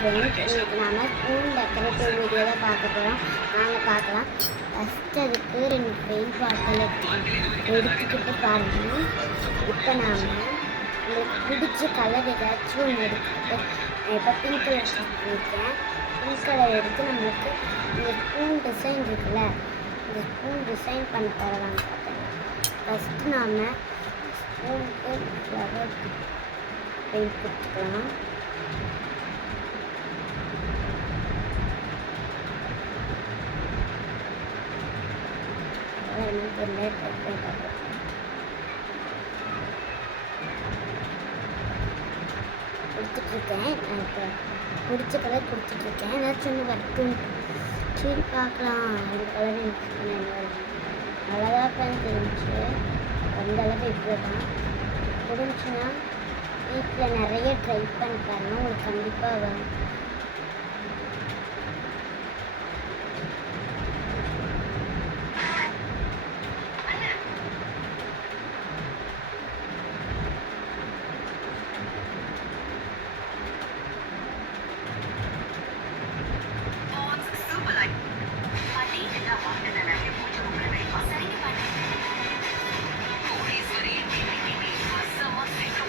Friends, இன்றைக்கி நாம் spoon decorative video தான் பார்க்க போகிறோம். நாங்கள் பார்க்கலாம். ஃபஸ்ட்டு அதுக்கு 2 பெயிண்ட் பாட்டில் எடுத்துக்கிட்டு பாருங்கள். இப்போ நாம் உங்களுக்கு பிடிச்ச கலர் ஏதாச்சும் ஒன்று எடுத்துக்கிட்டு இப்போ பிங்க் கலர் எடுத்துருக்கேன். பிங்க் கலர் எடுத்து நம்மளுக்கு இந்த ஸ்பூன் டிசைன் இருக்குல்ல, இந்த ஸ்பூன் டிசைன் பண்ண போகிறோம். ஃபஸ்ட்டு நாம் ஸ்பூனுக்கு ஃப்ளவர் பெயிண்ட் கொடுத்துக்கலாம். கொடுத்துட்ருக்கேன். நான் இப்போ பிடிச்ச கலர் கொடுத்துட்ருக்கேன். ஏதாச்சும் ஒன்று வரட்டும். சரி பார்க்கலாம். அந்த கலர் எனக்கு அழகாக தான் தெரிஞ்சு அந்த அளவு இப்படி தான் புரிஞ்சுன்னா வீட்டில் நிறைய ட்ரை பண்ணி பாருங்கள். உங்களுக்கு கண்டிப்பாக வரும்.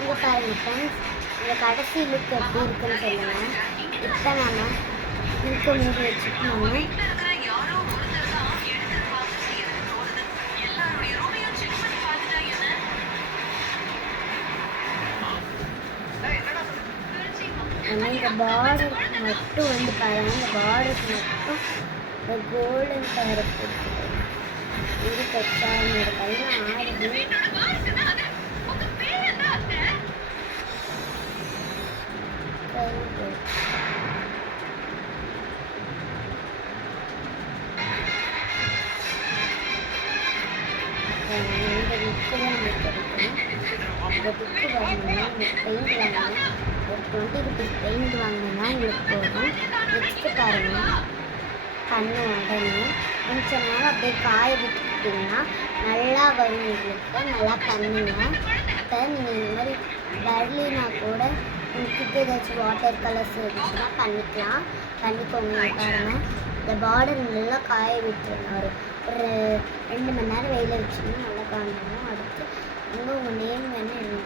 இங்கே பாருங்கள் ஃப்ரெண்ட்ஸ், இந்த கடைசி லுக் எப்படி இருக்குன்னு சொல்லுங்கள். இப்போ நம்ம லுக்கை மூடி வச்சுட்டு நம்ம இந்த பார்டருக்கு மட்டும் வந்து பாருங்கள். இந்த பார்டருக்கு மட்டும் இந்த கோல்டன் கலரை போட்டுக்கிறேன். இது கச்சாமல் இருக்கலாம் ஆடுது. இந்த புக்கு தான் நமக்கு கிடைக்கும். இந்த புக்கு வாங்கினா உங்களுக்கு பெயிண்ட் வாங்கினா ஒரு 20 rupees பெயிண்ட் வாங்கினா உங்களுக்கு போதும். நெக்ஸ்ட்டு பாருங்கள், கண்ணு உடனே கொஞ்சம் நேரம் அப்படியே காய விட்டுக்கிட்டிங்கன்னா நல்லா வரும். உங்களுக்கு நல்லா பண்ணுங்க. இப்போ நீங்கள் இந்த மாதிரி வரலினா கூட உங்ககிட்ட ஏதாச்சும் வாட்டர் கலர்ஸ் இருந்துச்சுன்னா பண்ணிக்கோங்க. பாருங்கள், இந்த பார்டர் நல்லா காய விட்டுருங்க. ஒரு 2 மணி நேரம் வெயில வச்சுன்னா நல்லா காஞ்சிடும். அடுத்து இங்கே உங்கள் நேம் வேணும் எழுதி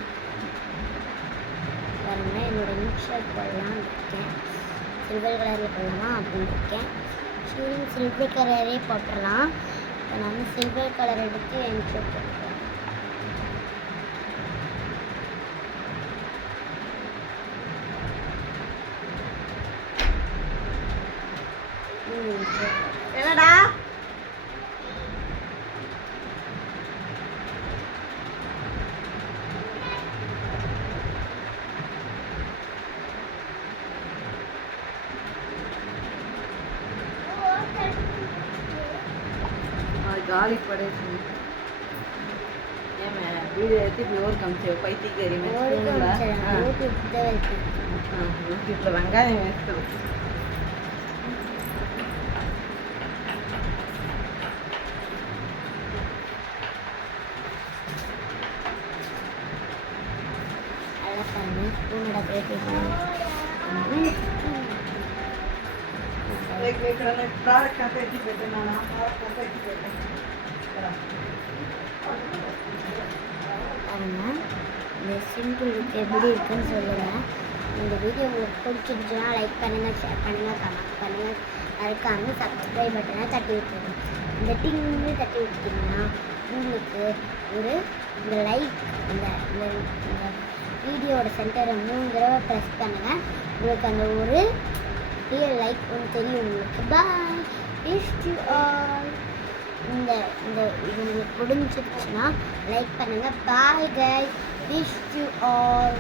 பாருங்கள். என்னோடய இன்ஷர்ட் போடலாம் இருக்கேன். சில்வர் கலரில் போடலாம் அப்படின்னு இருக்கேன். சரி, சில்வர் கலரே போட்டுடலாம். இப்போ நம்ம சில்வர் கலர் எடுத்து இன்ஷர்ட் போட்டுக்கலாம். என்னடா गाली पड़े वीडियो இப்படி ஒரு கமிச்சு பைத்தியக்காரி யூடியூப்ல வெங்காயம் வேஸ்ட்டு. இந்த சிம்பிள் எப்படி இருக்குன்னு சொல்லுங்கள். இந்த வீடியோ உங்களுக்கு பிடிச்சிருந்துச்சுன்னா லைக் பண்ணுங்கள், ஷேர் பண்ணுங்கள், கமெண்ட் பண்ணுங்கள். மறக்காமல் சப்ஸ்கிரைப் பட்டனை தட்டி விட்டுருங்க. இந்த டிங்கு தட்டி விட்டுட்டிங்கன்னா உங்களுக்கு இந்த லைக் இந்த வீடியோட சென்டரை 3 தடவை ப்ரெஸ் பண்ணுங்கள். உங்களுக்கு அந்த ஒரு ரியல் லைக் ஒன்று தெரியும் உங்களுக்கு. பாய், விஷ் யூ ஆல். இந்த இது உங்களுக்கு பிடிச்சிருச்சுன்னா லைக் பண்ணுங்கள். Bye guys, wish you all.